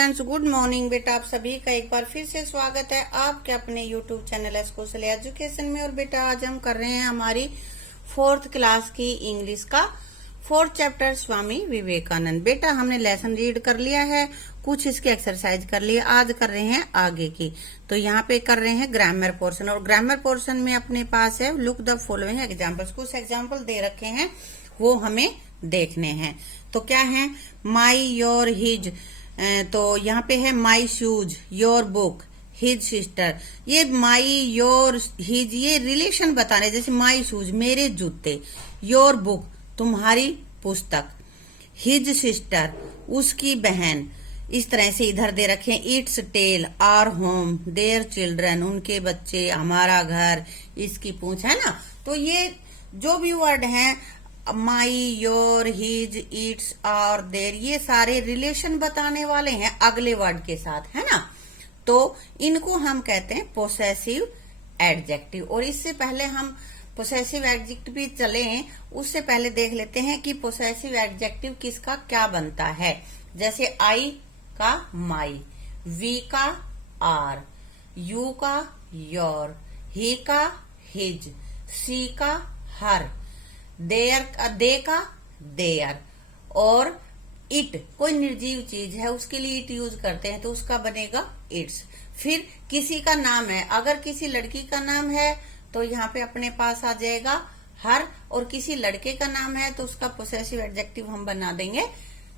Students, good morning. बेटा आप सभी का एक बार फिर से स्वागत है आपके अपने यूट्यूब चैनल एस्कोसल एजुकेशन में। और बेटा आज हम कर रहे हैं हमारी 4th क्लास की इंग्लिश का 4th चैप्टर स्वामी विवेकानंद। बेटा हमने लेसन रीड कर लिया है, कुछ इसके एक्सरसाइज कर लिए, आज कर रहे हैं आगे की। तो यहाँ पे कर रहे हैं ग्रामर पोर्शन, और ग्रामर पोर्शन में अपने पास है लुक द फॉलोइंग एग्जाम्पल्स। कुछ एग्जाम्पल दे रखे हैं वो हमें देखने हैं। तो क्या है, माई, योर, हिज। तो यहाँ पे है my shoes, your book, his sister. ये माई, योर, हिज ये रिलेशन बता रहे, जैसे माई शूज मेरे जूते, योर बुक तुम्हारी पुस्तक, हिज सिस्टर उसकी बहन। इस तरह से इधर दे रखे हैं its tail, our home, their children उनके बच्चे, हमारा घर, इसकी पूंछ, है ना। तो ये जो भी वर्ड है माई, योर, हिज, इट्स, और देयर, ये सारे रिलेशन बताने वाले हैं अगले वर्ड के साथ, है ना। तो इनको हम कहते हैं पोसेसिव एडजेक्टिव। और इससे पहले हम पोसेसिव एडजेक्टिव चले, उससे पहले देख लेते हैं कि पोसेसिव एडजेक्टिव किसका क्या बनता है। जैसे आई का माई, वी का आर, यू का योर, ही का हिज, सी का हर, दे का देयर, और इट कोई निर्जीव चीज है उसके लिए इट यूज करते हैं तो उसका बनेगा इट्स। फिर किसी का नाम है, अगर किसी लड़की का नाम है तो यहाँ पे अपने पास आ जाएगा हर, और किसी लड़के का नाम है तो उसका पोसेसिव एडजेक्टिव हम बना देंगे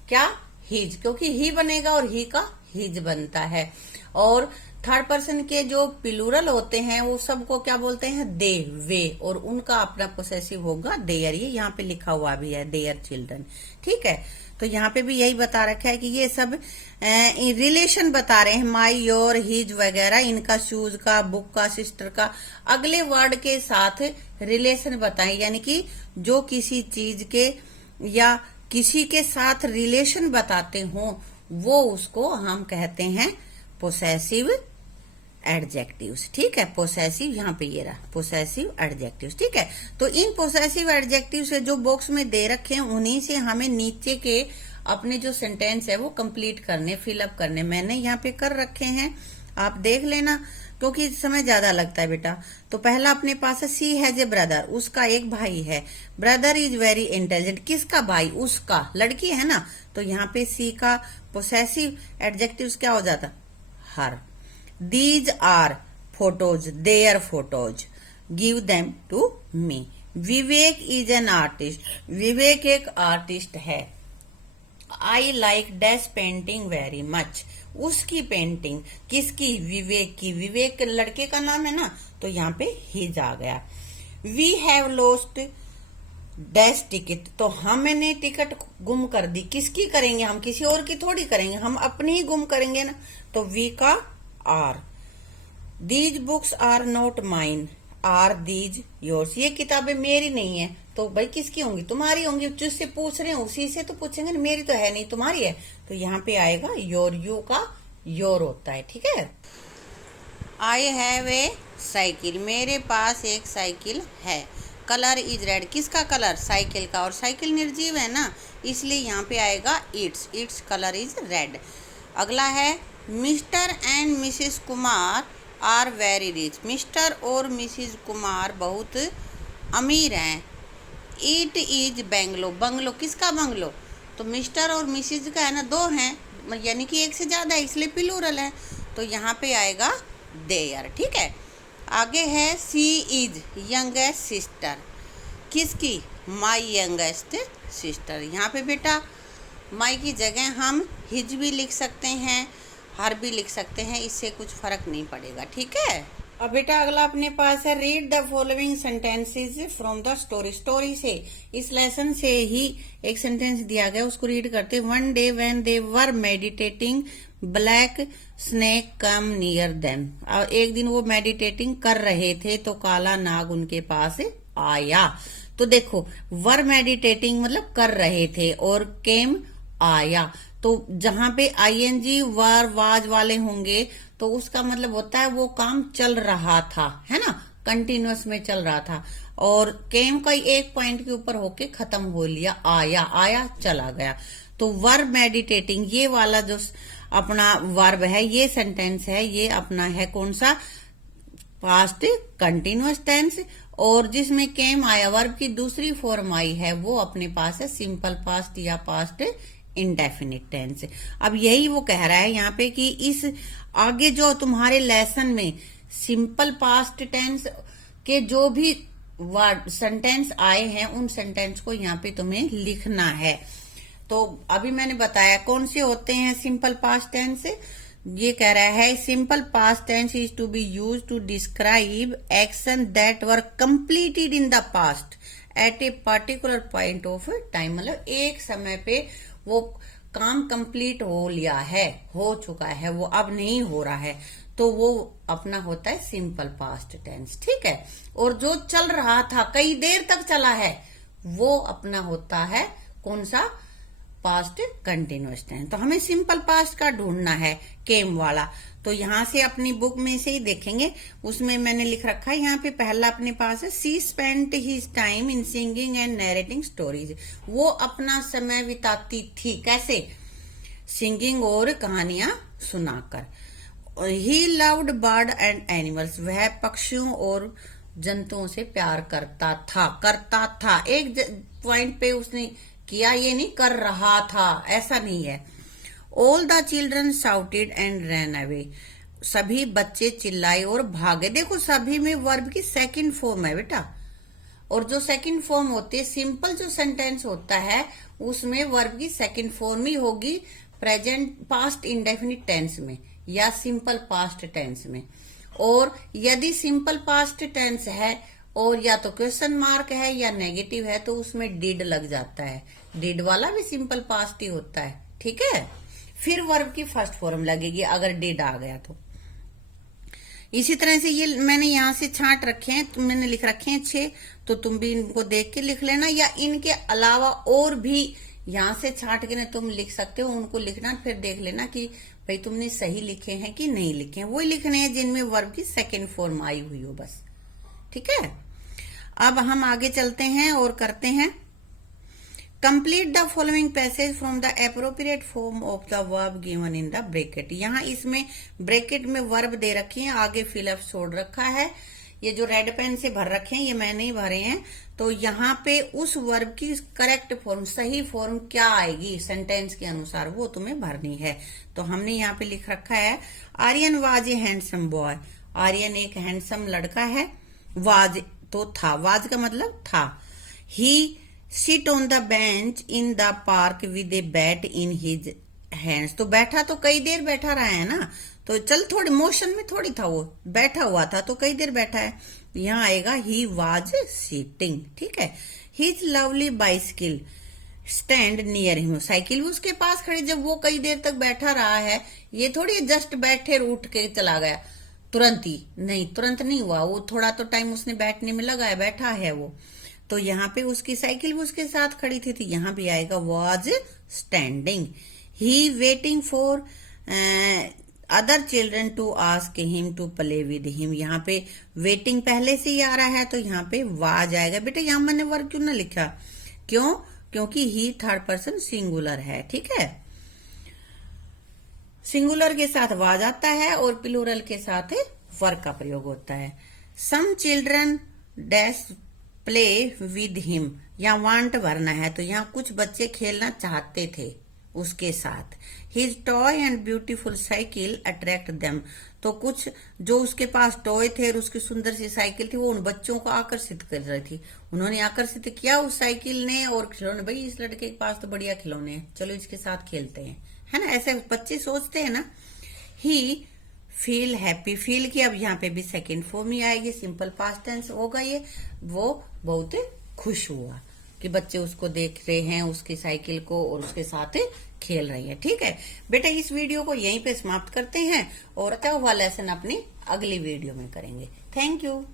क्या, हिज, क्योंकि ही बनेगा और ही का हिज बनता है। और थर्ड पर्सन के जो प्लूरल होते हैं वो सबको क्या बोलते हैं, दे, वे, और उनका अपना पोसेसिव होगा देयर। ये यहाँ पे लिखा हुआ भी है देयर चिल्ड्रन, ठीक है। तो यहाँ पे भी यही बता रखा है कि ये सब रिलेशन बता रहे हैं, माई, योर, हिज वगैरह, इनका शूज का, बुक का, सिस्टर का अगले वर्ड के साथ रिलेशन बताएं, यानी कि जो किसी चीज के या किसी के साथ रिलेशन बताते हो वो उसको हम कहते हैं पोसेसिव एडजेक्टिव्स, ठीक है। पोसेसिव यहाँ पे ये रहा पोसेसिव एडजेक्टिव्स, ठीक है। तो इन पोसेसिव एडजेक्टिव से जो बॉक्स में दे रखे हैं उन्हीं से हमें नीचे के अपने जो सेंटेंस है वो कंप्लीट करने, फिलअप करने। मैंने यहाँ पे कर रखे हैं, आप देख लेना क्योंकि समय ज्यादा लगता है बेटा। तो पहला अपने पास है सी हैज ए ब्रदर, उसका एक भाई है। ब्रदर इज वेरी इंटेलिजेंट, किसका भाई, उसका, लड़की है ना। तो यहाँ पे सी का पोसेसिव एडजेक्टिव्स क्या हो जाता, हर। These are photos, their photos, give them to me. Vivek is an artist, Vivek एक आर्टिस्ट है। I like dash painting very much, उसकी पेंटिंग, किसकी, विवेक की। विवेक के लड़के का नाम है ना, तो यहाँ पे हिज आ गया। We have lost dash ticket, तो हमने टिकट गुम कर दी, किसकी करेंगे हम, किसी और की थोड़ी करेंगे, हम अपनी ही गुम करेंगे ना। तो वी का are. These books are not mine, are these yours, ये किताबें मेरी नहीं है, तो भाई किसकी होंगी, तुम्हारी होंगी। जिससे पूछ रहे हैं उसी से तो पूछेंगे, मेरी तो है नहीं तुम्हारी है, तो यहाँ पे आएगा योर, यू का योर होता है, ठीक है। आई हैव ए साइकिल, मेरे पास एक साइकिल है। कलर इज रेड, किसका कलर, साइकिल का, और साइकिल निर्जीव है ना इसलिए यहाँ पे आएगा its, its colour is red. अगला है Mr and Mrs Kumar are very rich, Mr और मिसेस कुमार बहुत अमीर हैं। इट इज बंगलो, बंगलो किसका बंगलो, तो मिस्टर और मिसेस का है ना, दो हैं, यानी कि एक से ज्यादा है इसलिए प्लूरल है, तो यहाँ पे आएगा देयर, ठीक है। आगे है सी इज यंगेस्ट सिस्टर, किसकी, माई यंगेस्ट सिस्टर। यहाँ पे बेटा माई की जगह हम हिज भी लिख सकते हैं, हर भी लिख सकते हैं, इससे कुछ फर्क नहीं पड़ेगा, ठीक है। अब बेटा अगला अपने पास है read the following sentences from the story. Story से, इस लेसन से ही एक सेंटेंस दिया गया उसको रीड करते। One day when they were meditating black snake come near them, एक दिन वो मेडिटेटिंग कर रहे थे तो काला नाग उनके पास आया। तो देखो वर मेडिटेटिंग मतलब कर रहे थे, और केम आया, तो जहां पे आईएनजी वर वाज वाले होंगे तो उसका मतलब होता है वो काम चल रहा था, है ना, कंटिन्यूअस में चल रहा था। और केम का एक पॉइंट के ऊपर होके खत्म हो लिया, आया, आया चला गया। तो वर मेडिटेटिंग ये वाला जो अपना वर्ब है, ये सेंटेंस है, ये अपना है कौन सा, पास्ट कंटिन्यूअस टेंस। और जिसमें केम आया, वर्ब की दूसरी फॉर्म आई है, वो अपने पास है सिंपल पास्ट या पास्ट इंडेफिनिट टेंस। अब यही वो कह रहा है यहाँ पे कि इस आगे जो तुम्हारे लेसन में सिंपल पास्ट टेंस के जो भी वर्ड सेंटेंस आए हैं, उन सेंटेंस को यहाँ पे तुम्हें लिखना है। तो अभी मैंने बताया कौन से होते हैं सिंपल पास्ट टेंस। ये कह रहा है simple past tense is to be use to describe action that were completed in the past at a particular point of time. मतलब एक समय पे वो काम कंप्लीट हो लिया है, हो चुका है, वो अब नहीं हो रहा है, तो वो अपना होता है सिंपल पास्ट टेंस। ठीक है। और जो चल रहा था, कई देर तक चला है, वो अपना होता है कौन सा, पास्ट कंटिन्यूअस टेंस। तो हमें सिंपल पास्ट का ढूंढना है, केम वाला। तो यहां से अपनी बुक में से ही देखेंगे, उसमें मैंने लिख रखा है यहाँ पे पहला अपने पास है, she spent his time in singing and narrating stories. वो अपना समय बिताती थी, कैसे, सिंगिंग और कहानियां सुनाकर। He loved bird and animals, वह पक्षियों और जंतुओं से प्यार करता था। एक पॉइंट पे उसने किया, ये नहीं कर रहा था, ऐसा नहीं है। All the children shouted and ran away, सभी बच्चे चिल्लाए और भागे। देखो सभी में वर्ब की सेकंड फॉर्म है बेटा, और जो सेकंड फॉर्म होती है, सिंपल जो सेंटेंस होता है उसमें वर्ब की सेकंड फॉर्म ही होगी प्रेजेंट पास्ट इंडेफिनिट टेंस में या सिंपल पास्ट टेंस में। और यदि सिंपल पास्ट टेंस है और या तो क्वेश्चन मार्क है या नेगेटिव है, तो उसमें डिड लग जाता है। डिड वाला भी सिंपल पास्ट ही होता है। ठीक है। फिर वर्ब की फर्स्ट फॉर्म लगेगी अगर डिड आ गया तो। इसी तरह से ये मैंने यहाँ से छांट रखे हैं, मैंने लिख रखे हैं 6, तो तुम भी इनको देख के लिख लेना, या इनके अलावा और भी यहाँ से छांट के तुम लिख सकते हो, उनको लिखना, फिर देख लेना कि भाई तुमने सही लिखे हैं कि नहीं लिखे हैं। वही लिखने हैं जिनमें वर्ब की सेकेंड फॉर्म आई हुई हो बस। ठीक है। अब हम आगे चलते हैं और करते हैं, complete the following passage from the appropriate form of the verb given in the bracket. यहाँ इसमें ब्रैकेट में वर्ब दे रखी है, आगे फिलअप छोड़ रखा है। ये जो रेड पेन से भर रखे हैं, ये मैंने ही भरे हैं। तो यहाँ पे उस वर्ब की करेक्ट फॉर्म, सही फॉर्म क्या आएगी सेंटेंस के अनुसार, वो तुम्हें भरनी है। तो हमने यहाँ पे लिख रखा है, Aryan was a handsome boy. Aryan एक हैंडसम लड़का है। वाज तो था, वाज का मतलब था। He sit on the bench in the park with a bat in his hands. तो बैठा तो कई देर बैठा रहा है ना, तो चल थोड़े मोशन में थोड़ी था, वो बैठा हुआ था तो कई देर बैठा है। यहाँ आएगा ही वाज सिटिंग। ठीक है। His lovely bicycle stand near him, cycle भी उसके पास खड़ी, जब वो कई देर तक बैठा रहा है, ये थोड़ी जस्ट बैठे उठ के चला गया तुरंत ही, नहीं तुरंत नहीं हुआ, वो थोड़ा तो टाइम उसने बैठने में लगाया, बैठा है वो। तो यहाँ पे उसकी साइकिल भी उसके साथ खड़ी थी, तो यहाँ भी आएगा was standing. He waiting for other children to ask him to play with him. यहाँ पे वेटिंग पहले से ही आ रहा है, तो यहाँ पे वाज आएगा। बेटा यहाँ मैंने वर्ब क्यों ना लिखा, क्यों, क्योंकि ही थर्ड पर्सन सिंगुलर है। ठीक है। सिंगुलर के साथ वाज आता है और प्लूरल के साथ वर्ब का प्रयोग होता है। Some children dash play with him, यहाँ वांट भरना है, तो यहाँ कुछ बच्चे खेलना चाहते थे उसके साथ। His toy and beautiful cycle attract them, तो कुछ जो उसके पास टॉय थे और उसकी सुंदर सी साइकिल थी, वो उन बच्चों को आकर्षित कर रही थी। उन्होंने आकर्षित किया उस साइकिल ने और खिलौने, भाई इस लड़के के पास तो बढ़िया खिलौने हैं, चलो इसके साथ खेलते हैं, है ना, ऐसे बच्चे सोचते हैं ना। ही फील हैप्पी, फील की अब यहाँ पे भी सेकेंड फॉर्म ही आएगी, सिंपल पास्ट टेंस होगा ये। वो बहुत खुश हुआ कि बच्चे उसको देख रहे हैं, उसकी साइकिल को, और उसके साथ खेल रही है। ठीक है बेटा, इस वीडियो को यहीं पे समाप्त करते हैं और अतः हुआ लेसन अपनी अगली वीडियो में करेंगे। Thank you.